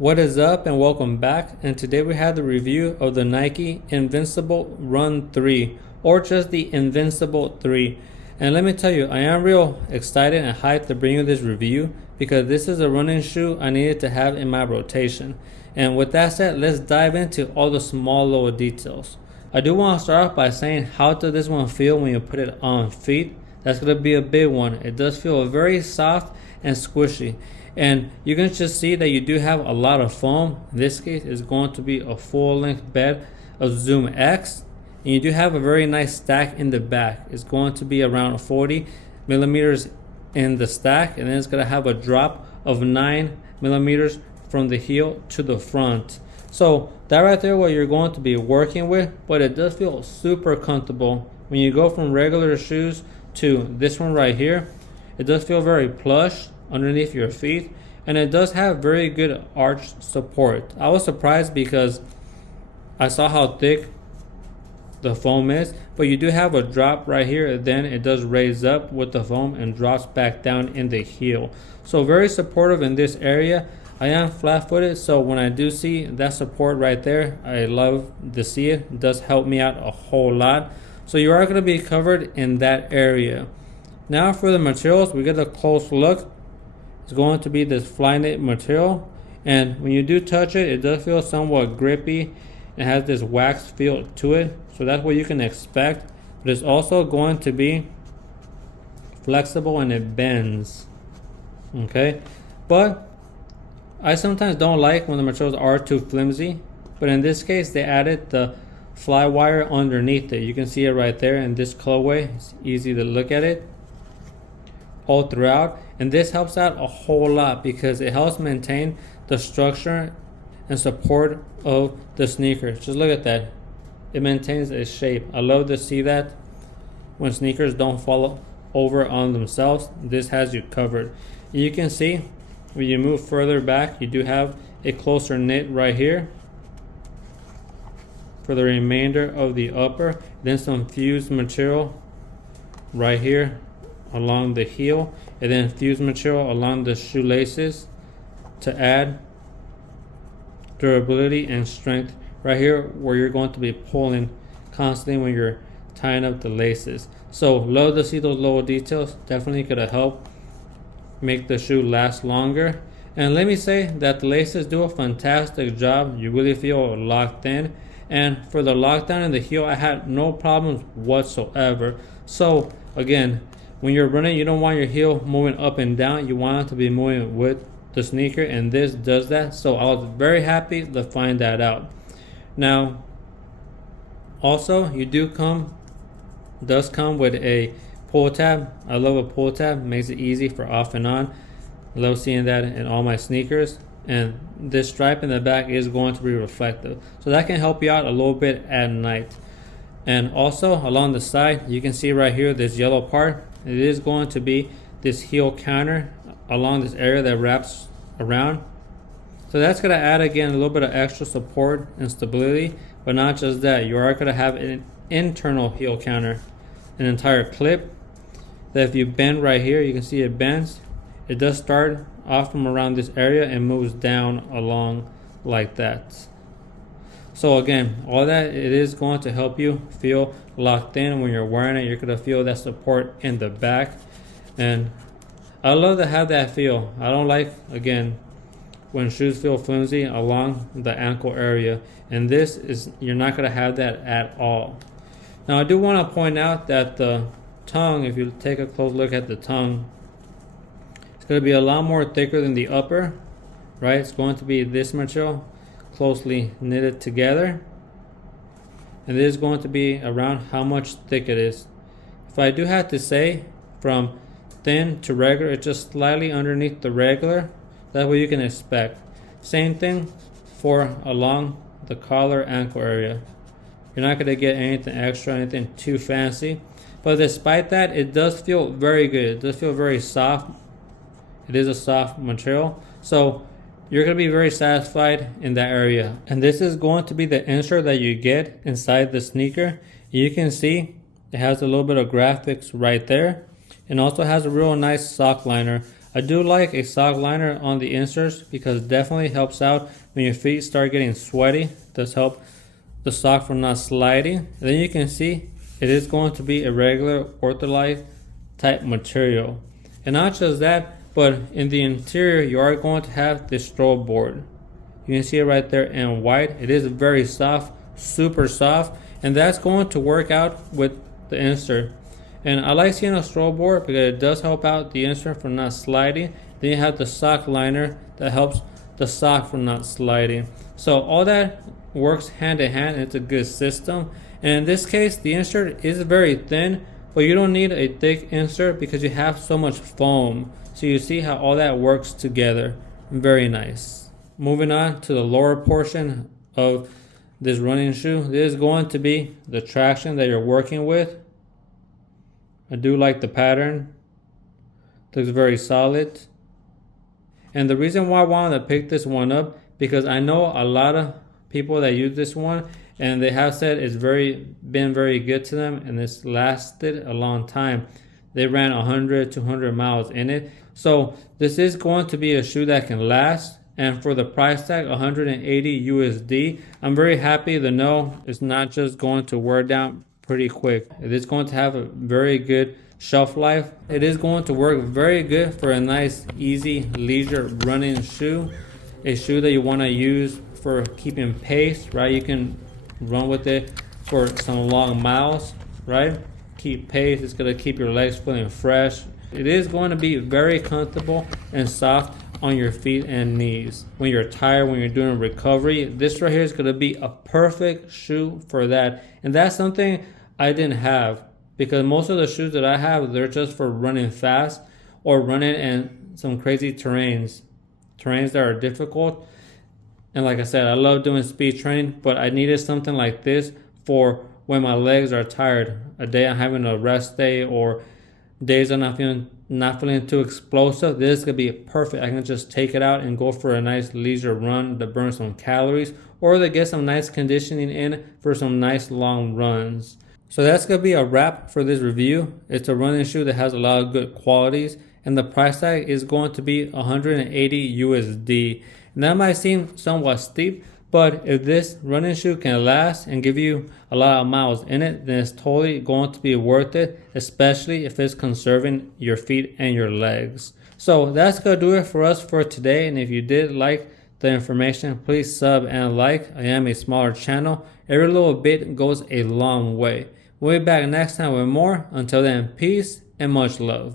What is up and welcome back, and today we have the review of the Nike Invincible Run 3 or just the Invincible 3. And let me tell you, I am real excited and hyped to bring you this review because this is a running shoe I needed to have in my rotation. And with that said, let's dive into all the small little details. I do want to start off by saying, how does this one feel when you put it on feet? That's going to be a big one. It does feel very soft and squishy. And you can just see that you do have a lot of foam. In this case, it's going to be a full-length bed of Zoom X. And you do have a very nice stack in the back. It's going to be around 40 millimeters in the stack. And then it's going to have a drop of 9 millimeters from the heel to the front. So that right there, what you're going to be working with. But it does feel super comfortable. When you go from regular shoes to this one right here, it does feel very plush underneath your feet, and it does have very good arch support. I was surprised because I saw how thick the foam is, but you do have a drop right here, then it does raise up with the foam and drops back down in the heel. So very supportive in this area. I am flat-footed, so when I do see that support right there, I love to see it. It does help me out a whole lot. So you are going to be covered in that area. Now for the materials, we get a close look. It's going to be this Flyknit material, and when you do touch it, it does feel somewhat grippy. It has this wax feel to it, so that's what you can expect. But it's also going to be flexible and it bends. Okay, but I sometimes don't like when the materials are too flimsy, but in this case they added the fly wire underneath it. You can see it right there in this colorway. It's easy to look at it all throughout, and this helps out a whole lot because it helps maintain the structure and support of the sneaker. Just look at that. It maintains its shape. I love to see that when sneakers don't fall over on themselves. This has you covered. You can see when you move further back, you do have a closer knit right here for the remainder of the upper, then some fused material right here along the heel, and then fused material along the shoelaces to add durability and strength right here where you're going to be pulling constantly when you're tying up the laces. So love to see those little details. Definitely could help make the shoe last longer. And let me say that the laces do a fantastic job. You really feel locked in, and for the lockdown in the heel, I had no problems whatsoever. So again, when you're running, you don't want your heel moving up and down. You want it to be moving with the sneaker, and this does that. So I was very happy to find that out. Now, also, you does come with a pull tab. I love a pull tab. Makes it easy for off and on. I love seeing that in all my sneakers. And this stripe in the back is going to be reflective, so that can help you out a little bit at night. And also along the side, you can see right here this yellow part. It is going to be this heel counter along this area that wraps around. So that's going to add again a little bit of extra support and stability. But not just that, you are going to have an internal heel counter, an entire clip that if you bend right here, you can see it bends. It does start off from around this area and moves down along like that. So again, all that, it is going to help you feel locked in when you're wearing it. You're going to feel that support in the back, and I love to have that feel. I don't like, again, when shoes feel flimsy along the ankle area, and this is, you're not going to have that at all. Now I do want to point out that the tongue, if you take a close look at the tongue, it's going to be a lot more thicker than the upper, right? It's going to be this material closely knitted together, and it is going to be around how much thick it is. If I do have to say, from thin to regular, it's just slightly underneath the regular. That's what you can expect. Same thing for along the collar ankle area. You're not going to get anything extra, anything too fancy, but despite that, it does feel very good. It does feel very soft. It is a soft material, so you're going to be very satisfied in that area. And this is going to be the insert that you get inside the sneaker. You can see it has a little bit of graphics right there, and also has a real nice sock liner. I do like a sock liner on the inserts because it definitely helps out when your feet start getting sweaty. It does help the sock from not sliding. And then you can see it is going to be a regular Ortholite type material. And not just that, but in the interior you are going to have this strobe board. You can see it right there in white. It is very soft, super soft, and that's going to work out with the insert. And I like seeing a strobe board because it does help out the insert from not sliding. Then you have the sock liner that helps the sock from not sliding. So all that works hand in hand, and it's a good system. And in this case, the insert is very thin, but you don't need a thick insert because you have so much foam. So you see how all that works together. Very nice. Moving on to the lower portion of this running shoe. This is going to be the traction that you're working with. I do like the pattern. Looks very solid. And the reason why I wanted to pick this one up, because I know a lot of people that use this one and they have said it's been very good to them, and it's lasted a long time. They ran 100, 200 miles in it. So this is going to be a shoe that can last. And for the price tag, 180 USD, I'm very happy to know it's not just going to wear down pretty quick. It is going to have a very good shelf life. It is going to work very good for a nice, easy, leisure running shoe. A shoe that you want to use for keeping pace, right? You can run with it for some long miles, right? Keep pace. It's going to keep your legs feeling fresh. It is going to be very comfortable and soft on your feet and knees. When you're tired, when you're doing recovery, this right here is going to be a perfect shoe for that. And that's something I didn't have, because most of the shoes that I have, they're just for running fast or running in some crazy terrains that are difficult. And like I said, I love doing speed training, but I needed something like this for when my legs are tired. A day I'm having a rest day, or days I'm not feeling too explosive. This could be perfect. I can just take it out and go for a nice leisure run to burn some calories, or to get some nice conditioning in for some nice long runs. So that's going to be a wrap for this review. It's a running shoe that has a lot of good qualities, and the price tag is going to be 180 USD. And that might seem somewhat steep, but if this running shoe can last and give you a lot of miles in it, then it's totally going to be worth it, especially if it's conserving your feet and your legs. So that's going to do it for us for today. And if you did like the information, please sub and like. I am a smaller channel. Every little bit goes a long way. We'll be back next time with more. Until then, peace and much love.